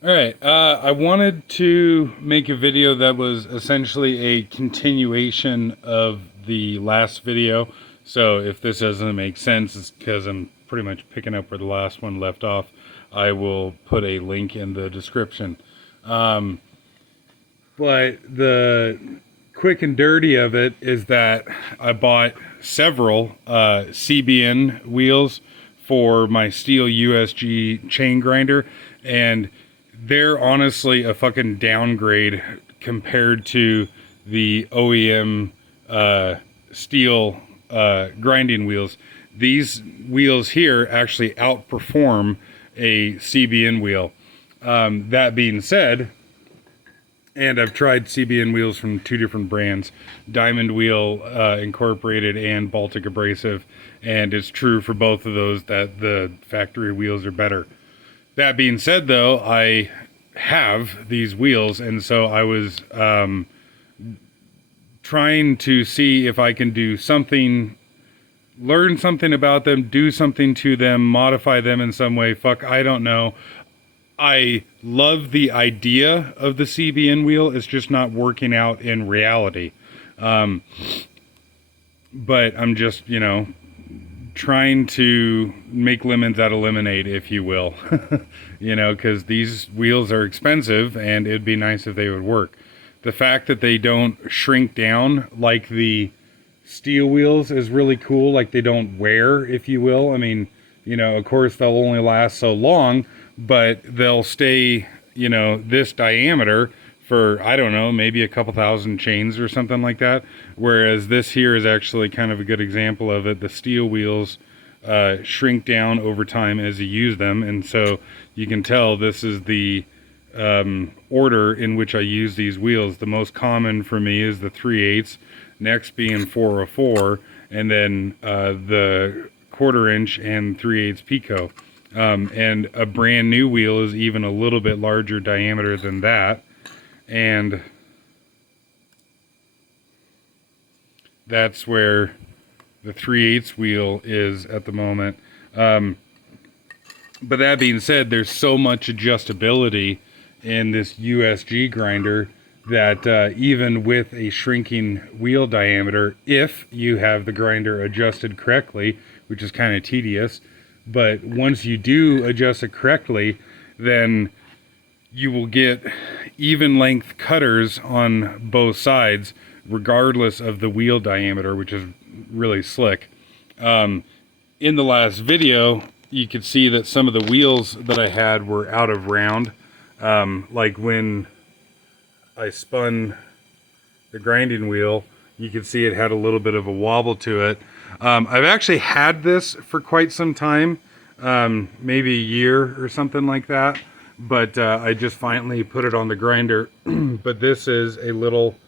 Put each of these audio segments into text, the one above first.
All right, I wanted to make a video that was essentially a continuation of the last video. So if this doesn't make sense, it's because I'm pretty much picking up where the last one left off. I will put a link in the description. Um, but the quick and dirty of it is that I bought several CBN wheels for my Stihl USG chain grinder, and they're honestly a fucking downgrade compared to the OEM Stihl grinding wheels. These wheels here actually outperform a CBN wheel. That being said, and I've tried CBN wheels from two different brands, Diamond Wheel Incorporated and Baltic Abrasive, and it's true for both of those that the factory wheels are better. That being said, though, I have these wheels, and so I was trying to see if I can do something, learn something about them, do something to them, modify them in some way. Fuck, I don't know. I love the idea of the CBN wheel. It's just not working out in reality. But I'm just, trying to make lemons out of lemonade, if you will. Because these wheels are expensive and it'd be nice if they would work. The fact that they don't shrink down like the Stihl wheels is really cool. Like they don't wear, if you will. I mean, of course they'll only last so long, but they'll stay, this diameter for, I don't know, maybe a couple thousand chains or something like that. Whereas this here is actually kind of a good example of it. The Stihl wheels shrink down over time as you use them. And so you can tell this is the order in which I use these wheels. The most common for me is the 3/8, next being 404, and then the 1/4 inch and 3/8 Pico. And a brand new wheel is even a little bit larger diameter than that. And that's where the 3/8 wheel is at the moment. But that being said, there's so much adjustability in this USG grinder that even with a shrinking wheel diameter, if you have the grinder adjusted correctly, which is kind of tedious, but once you do adjust it correctly, then you will get even length cutters on both sides, regardless of the wheel diameter, which is really slick. In the last video, you could see that some of the wheels that I had were out of round. Like when I spun the grinding wheel, you could see it had a little bit of a wobble to it. I've actually had this for quite some time, maybe a year or something like that. But I just finally put it on the grinder. But this is a little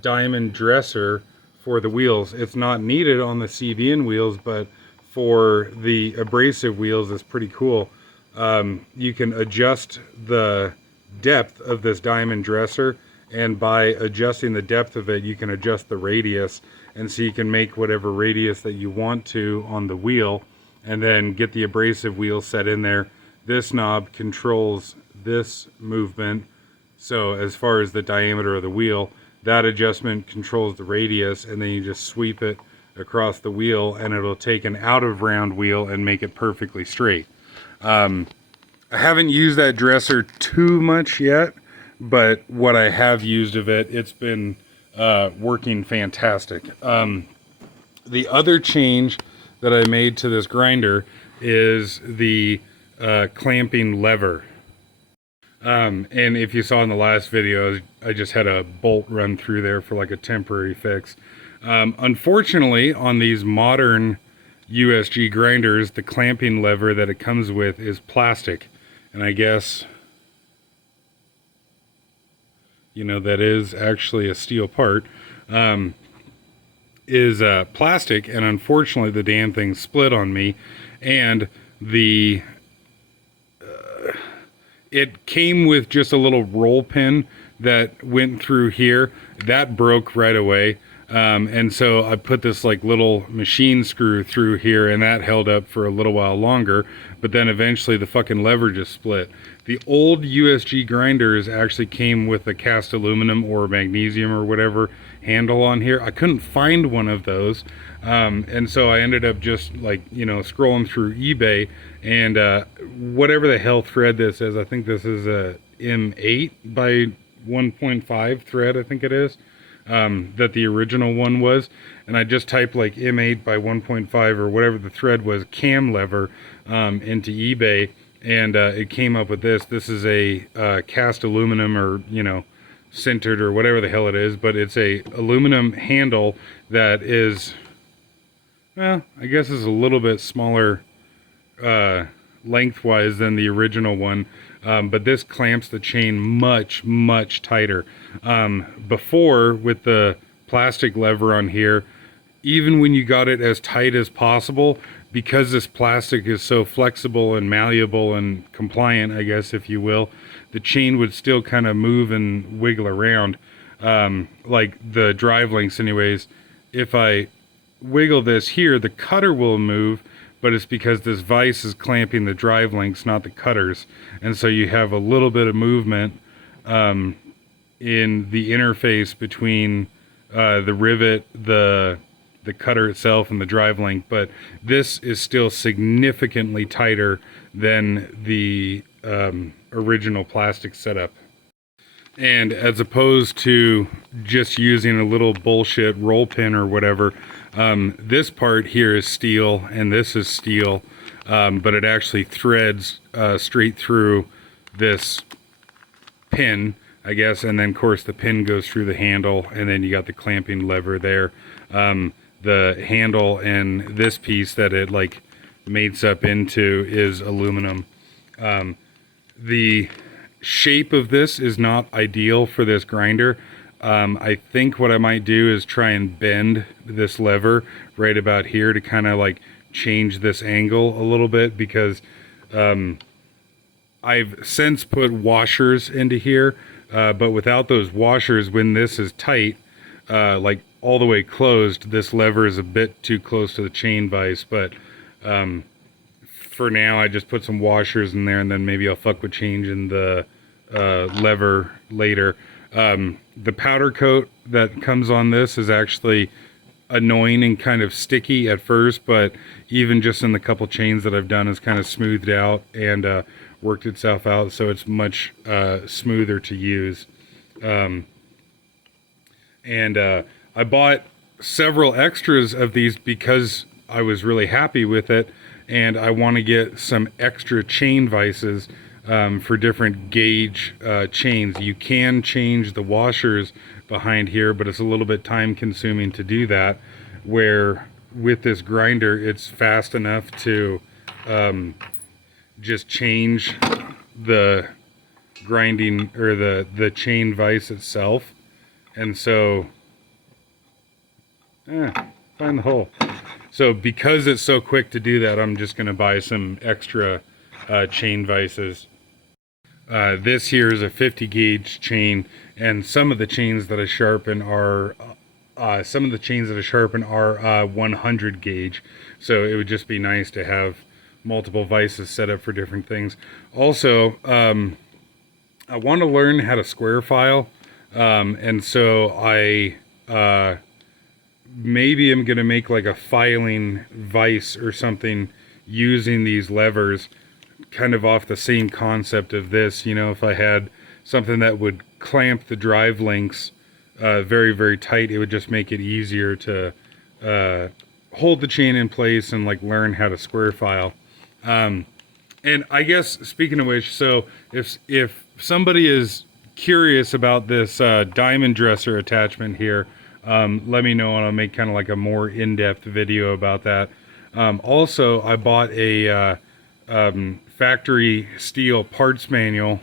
diamond dresser for the wheels. It's not needed on the CBN wheels, but for the abrasive wheels, it's pretty cool. You can adjust the depth of this diamond dresser, and by adjusting the depth of it, you can adjust the radius, and so you can make whatever radius that you want to on the wheel, and then get the abrasive wheel set in there. This knob controls this movement. So as far as the diameter of the wheel, that adjustment controls the radius, and then you just sweep it across the wheel and it'll take an out of round wheel and make it perfectly straight. I haven't used that dresser too much yet, but what I have used of it, it's been working fantastic. The other change that I made to this grinder is the clamping lever. And if you saw in the last video, I just had a bolt run through there for like a temporary fix. Unfortunately, on these modern USG grinders, the clamping lever that it comes with is plastic. And I guess, that is actually a steel part, is plastic. And unfortunately, the damn thing split on me. And it came with just a little roll pin that went through here. That broke right away. And so I put this like little machine screw through here, and that held up for a little while longer, but then eventually the fucking lever just split. The old USG grinders actually came with a cast aluminum or magnesium or whatever handle on here. I couldn't find one of those. And so I ended up just like, you know, scrolling through eBay, and whatever the hell thread this is, I think this is a M8 by 1.5 thread, I think it is, that the original one was. And I just typed like M8 by 1.5 or whatever the thread was, cam lever, into eBay, and it came up with this. This is a cast aluminum, or, you know, sintered or whatever the hell it is, but it's a aluminum handle that is, well, I guess is a little bit smaller lengthwise than the original one, but this clamps the chain much, much tighter. Before, with the plastic lever on here, even when you got it as tight as possible, because this plastic is so flexible and malleable and compliant, I guess, if you will, the chain would still kind of move and wiggle around, like the drive links anyways. If I wiggle this here, the cutter will move, but it's because this vise is clamping the drive links, not the cutters. And so you have a little bit of movement in the interface between the rivet, the cutter itself, and the drive link. But this is still significantly tighter than the original plastic setup. And as opposed to just using a little bullshit roll pin or whatever, this part here is steel and this is steel, but it actually threads straight through this pin, I guess, and then of course the pin goes through the handle, and then you got the clamping lever there. The handle and this piece that it like mates up into is aluminum. The shape of this is not ideal for this grinder. I think what I might do is try and bend this lever right about here to kind of like change this angle a little bit, because I've since put washers into here, but without those washers, when this is tight, like all the way closed, this lever is a bit too close to the chain vise. But for now, I just put some washers in there, and then maybe I'll fuck with changing the lever later. The powder coat that comes on this is actually annoying and kind of sticky at first, but even just in the couple chains that I've done, it's kind of smoothed out and worked itself out, so it's much smoother to use. I bought several extras of these because I was really happy with it, and I want to get some extra chain vices for different gauge chains. You can change the washers behind here, but it's a little bit time consuming to do that, where with this grinder it's fast enough to just change the grinding or the chain vise itself. And so find the hole. So because it's so quick to do that, I'm just going to buy some extra chain vices. This here is a 50 gauge chain, and some of the chains that I sharpen are 100 gauge. So it would just be nice to have multiple vices set up for different things. Also, I want to learn how to square file, and so I maybe I'm gonna make like a filing vise or something using these levers, kind of off the same concept of this. You know, if I had something that would clamp the drive links very, very tight, it would just make it easier to hold the chain in place and like learn how to square file. And I guess, speaking of which, so if somebody is curious about this diamond dresser attachment here, let me know and I'll make kind of like a more in-depth video about that. Also, I bought a factory Stihl parts manual.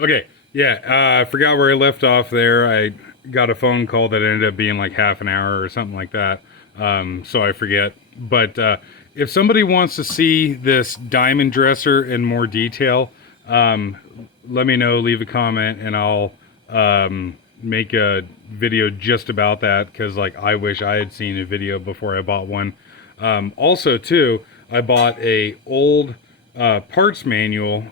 Okay, yeah, I forgot where I left off there. I got a phone call that ended up being like half an hour or something like that, so I forget. But if somebody wants to see this diamond dresser in more detail, let me know, leave a comment, and I'll make a video just about that, because like I wish I had seen a video before I bought one. Also too, I bought a old parts manual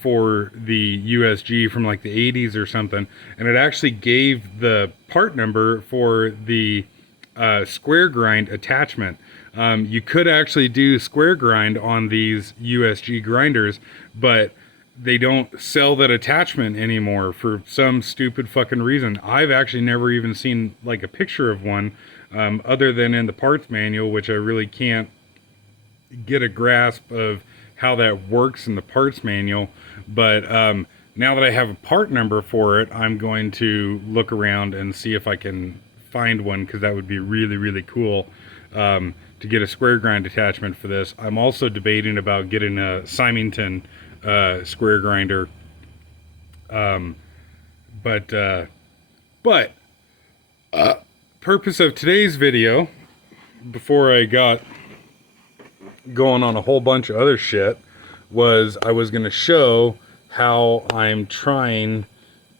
for the USG from like the 80s or something, and it actually gave the part number for the square grind attachment. You could actually do square grind on these USG grinders, but they don't sell that attachment anymore for some stupid fucking reason. I've actually never even seen like a picture of one, other than in the parts manual, which I really can't get a grasp of how that works in the parts manual. But now that I have a part number for it, I'm going to look around and see if I can find one, because that would be really, really cool to get a square grind attachment for this. I'm also debating about getting a Symington square grinder, but purpose of today's video, before I got going on a whole bunch of other shit, was I was going to show how I'm trying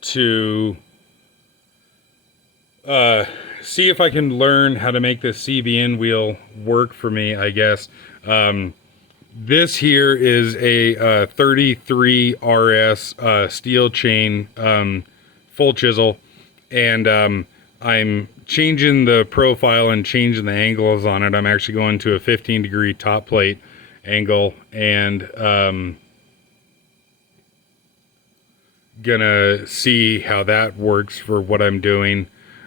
to see if I can learn how to make this CBN wheel work for me, I guess. This here is a 33 RS steel chain, full chisel, and I'm changing the profile and changing the angles on it. I'm actually going to a 15-degree top plate angle, and gonna see how that works for what I'm doing.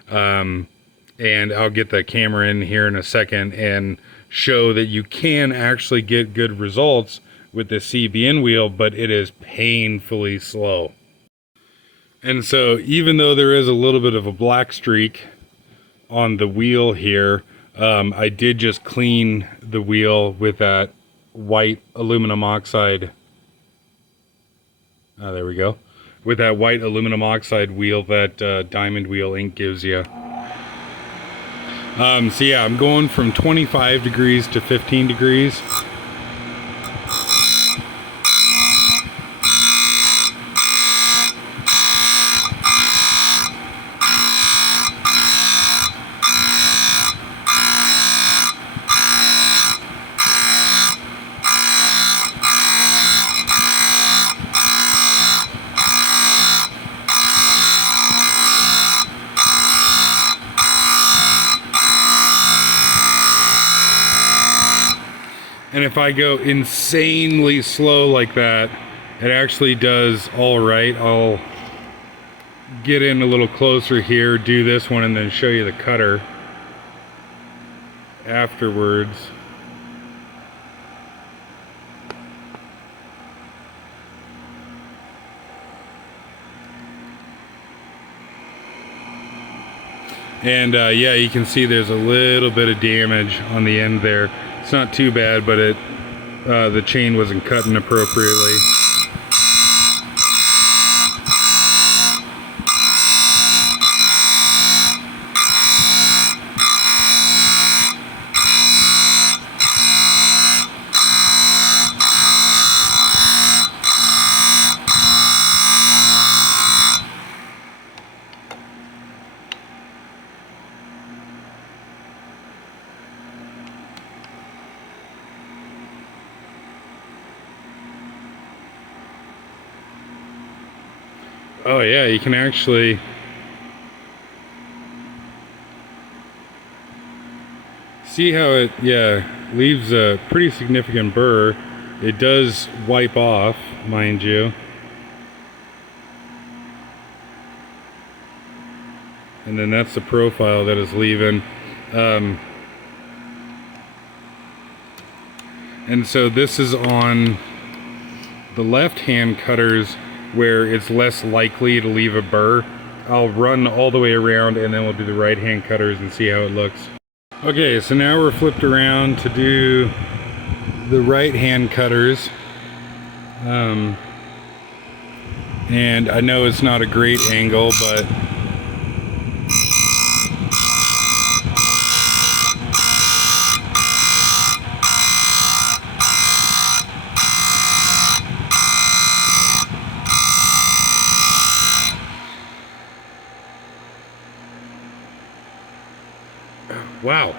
And I'll get the camera in here in a second and show that you can actually get good results with the CBN wheel, but it is painfully slow. And so even though there is a little bit of a black streak on the wheel here, I did just clean the wheel with that white aluminum oxide. There we go. With that white aluminum oxide wheel that Diamond Wheel ink gives you. So yeah, I'm going from 25 degrees to 15 degrees. And if I go insanely slow like that, it actually does all right. I'll get in a little closer here, do this one, and then show you the cutter afterwards. And yeah, you can see there's a little bit of damage on the end there. It's not too bad, but the chain wasn't cutting appropriately. Oh yeah, you can actually see how it, yeah, leaves a pretty significant burr. It does wipe off, mind you. And then that's the profile that is leaving. And so this is on the left-hand cutters, where it's less likely to leave a burr. I'll run all the way around and then we'll do the right hand cutters and see how it looks. Okay, so now we're flipped around to do the right hand cutters. And I know it's not a great angle, but Wow.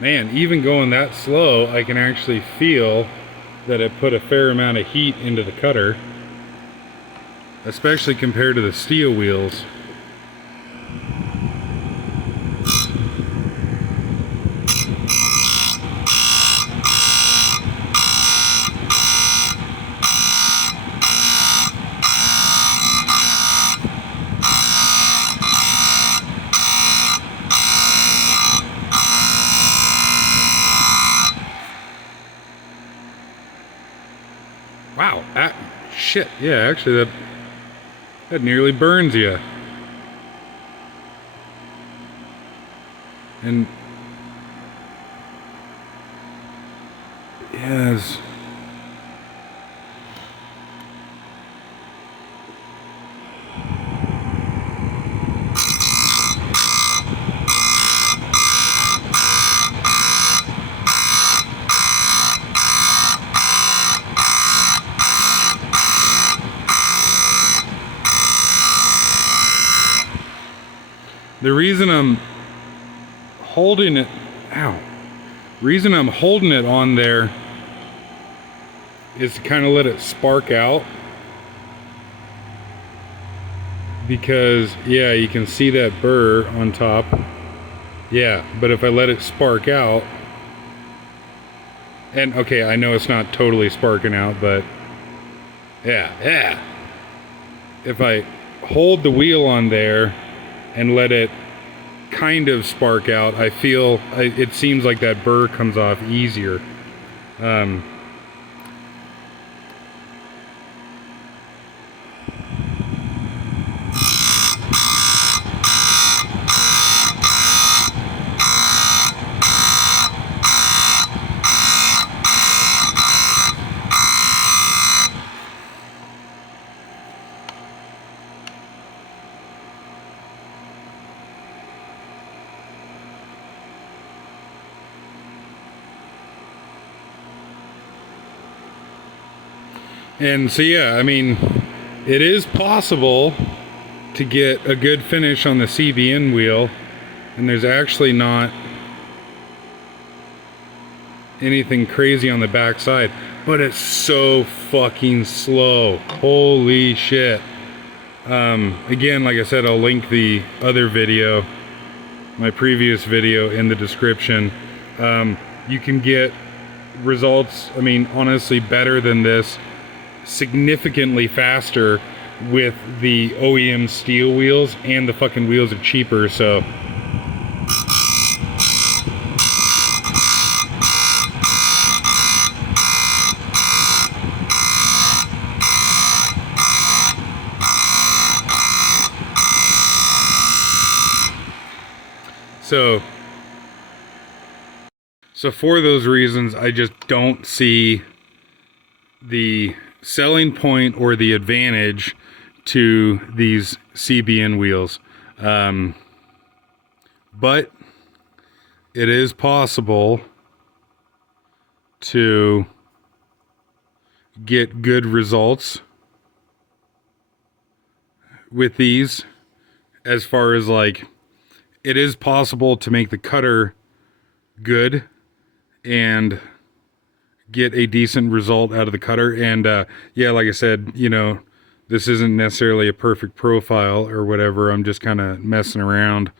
Man, even going that slow, I can actually feel that it put a fair amount of heat into the cutter, especially compared to the Stihl wheels. Wow, shit, yeah, actually that nearly burns you. And yes. The reason I'm holding it, ow, reason I'm holding it on there is to kind of let it spark out, because yeah, you can see that burr on top. Yeah, but if I let it spark out, and okay, I know it's not totally sparking out, but yeah, if I hold the wheel on there and let it kind of spark out, I feel it seems like that burr comes off easier. And so yeah, I mean, it is possible to get a good finish on the CBN wheel, and there's actually not anything crazy on the back side, but it's so fucking slow. Holy shit. Again, like I said, I'll link the other video, my previous video, in the description. You can get results, I mean, honestly better than this, significantly faster, with the OEM Stihl wheels, and the fucking wheels are cheaper, so so for those reasons, I just don't see the selling point or the advantage to these CBN wheels. But it is possible to get good results with these, as far as like, it is possible to make the cutter good and get a decent result out of the cutter. And yeah, like I said, you know, this isn't necessarily a perfect profile or whatever. I'm just kind of messing around,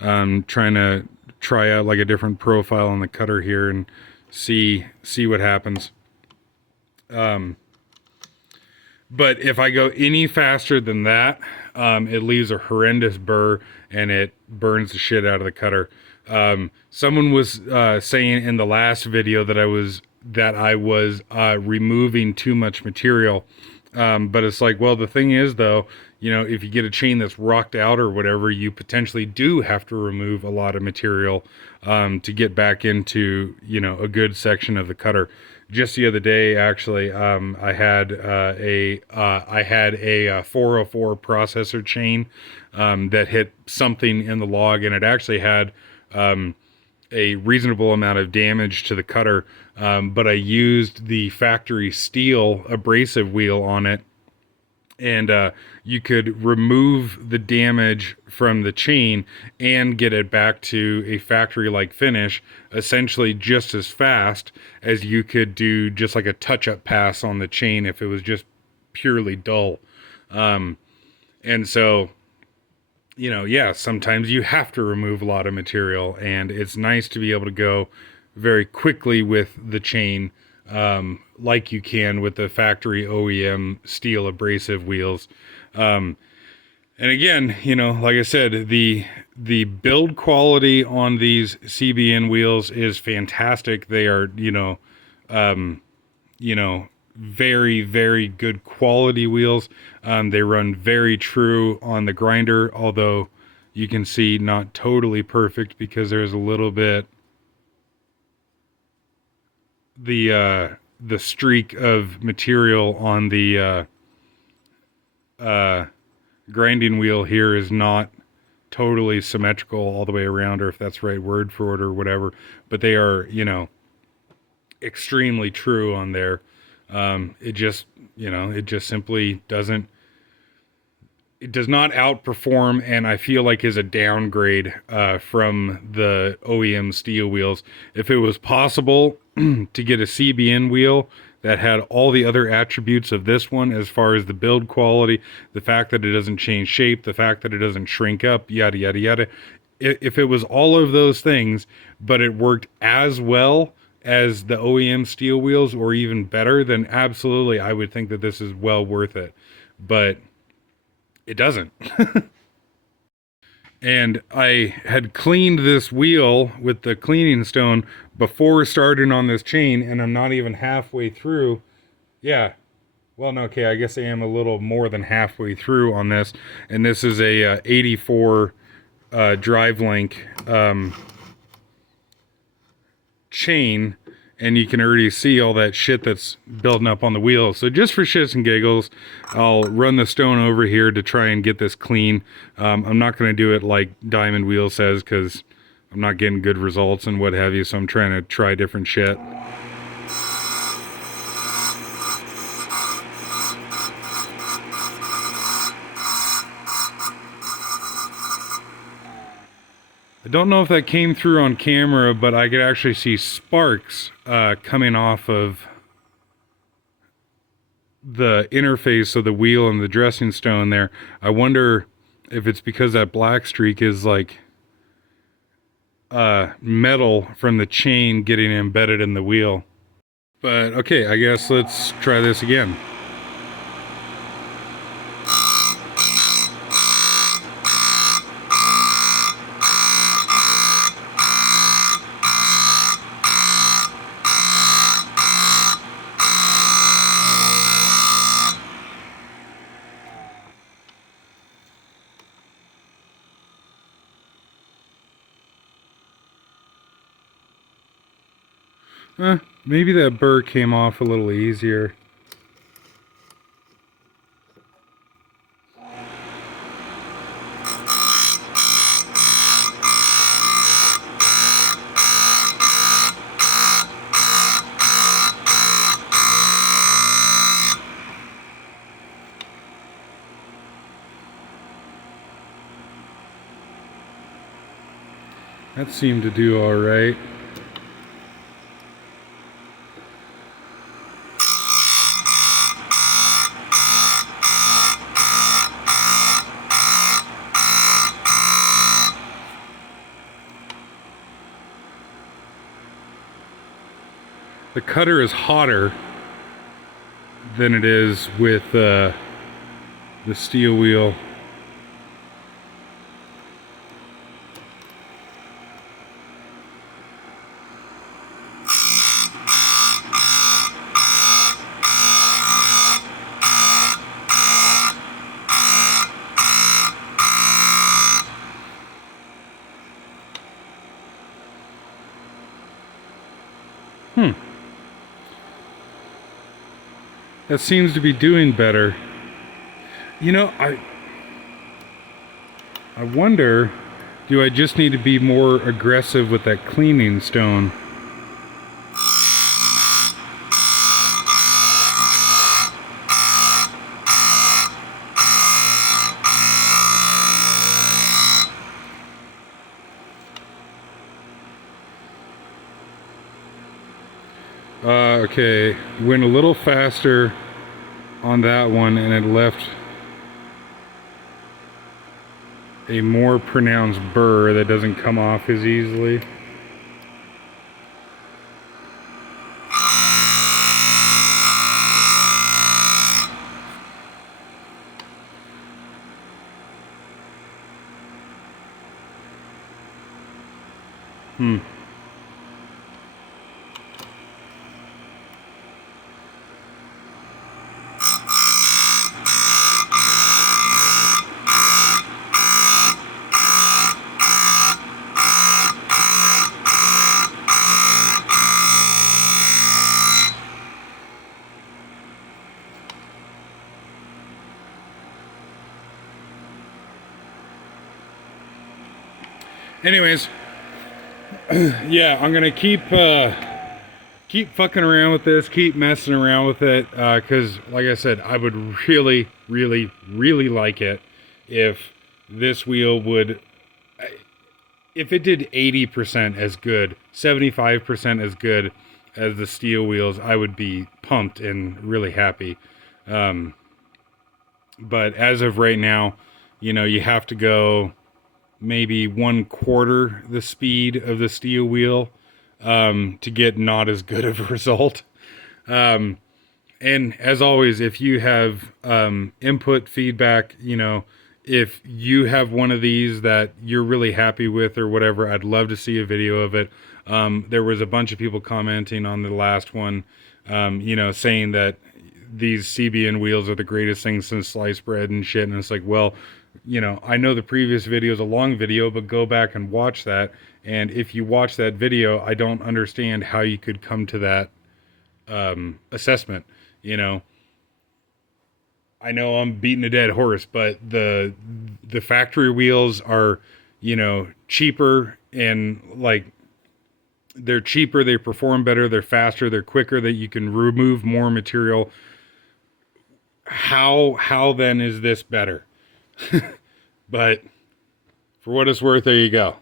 trying to try out like a different profile on the cutter here and see what happens. But if I go any faster than that, it leaves a horrendous burr and it burns the shit out of the cutter. Someone was saying in the last video that I was removing too much material. But it's like, well, the thing is though, you know, if you get a chain that's rocked out or whatever, you potentially do have to remove a lot of material to get back into, you know, a good section of the cutter. Just the other day, actually, I had a 404 processor chain that hit something in the log, and it actually had a reasonable amount of damage to the cutter, but I used the factory Stihl abrasive wheel on it, and you could remove the damage from the chain and get it back to a factory-like finish essentially just as fast as you could do just like a touch-up pass on the chain if it was just purely dull. And so, you know, yeah, sometimes you have to remove a lot of material, and it's nice to be able to go very quickly with the chain, like you can with the factory OEM Stihl abrasive wheels. And again, you know, like I said, the build quality on these CBN wheels is fantastic. They are, you know, very, very good quality wheels. They run very true on the grinder, although you can see not totally perfect because there's a little bit the streak of material on the grinding wheel here is not totally symmetrical all the way around, or if that's the right word for it or whatever, but they are, you know, extremely true on there. It just, you know, it just simply doesn't, it does not outperform, and I feel like is a downgrade from the OEM Stihl wheels. If it was possible to get a CBN wheel that had all the other attributes of this one, as far as the build quality, the fact that it doesn't change shape, the fact that it doesn't shrink up, yada, yada, yada. If it was all of those things, but it worked as well as the OEM Stihl wheels, or even better, then absolutely I would think that this is well worth it. But it doesn't. And I had cleaned this wheel with the cleaning stone before starting on this chain, and I'm not even halfway through. Yeah. Well, no, okay, I guess I am a little more than halfway through on this. And this is a 84 drive link chain, and you can already see all that shit that's building up on the wheel. So just for shits and giggles, I'll run the stone over here to try and get this clean. I'm not going to do it like Diamond Wheel says, because I'm not getting good results and what have you, so I'm trying to try different shit. I don't know if that came through on camera, but I could actually see sparks coming off of the interface of the wheel and the dressing stone there. I wonder if it's because that black streak is like metal from the chain getting embedded in the wheel. But okay, I guess let's try this again. Maybe that burr came off a little easier. That seemed to do all right. The cutter is hotter than it is with the Stihl wheel. That seems to be doing better. You know, I wonder, do I just need to be more aggressive with that cleaning stone? Okay, went a little faster on that one, and it left a more pronounced burr that doesn't come off as easily. Anyways, yeah, I'm gonna keep fucking around with this, keep messing around with it, because like I said, I would really, really, really like it if this wheel would, if it did 80% as good, 75% as good as the Stihl wheels, I would be pumped and really happy. But as of right now, you know, you have to go maybe 1/4 the speed of the Stihl wheel to get not as good of a result. And as always, if you have input, feedback, you know, if you have one of these that you're really happy with or whatever, I'd love to see a video of it. There was a bunch of people commenting on the last one, you know, saying that these CBN wheels are the greatest thing since sliced bread and shit. And it's like, well, you know, I know the previous video is a long video, but go back and watch that. And if you watch that video, I don't understand how you could come to that assessment. You know, I know I'm beating a dead horse, but the factory wheels are, you know, cheaper, and like, they're cheaper, they perform better, they're faster, they're quicker, that you can remove more material. How then is this better? But for what it's worth, there you go.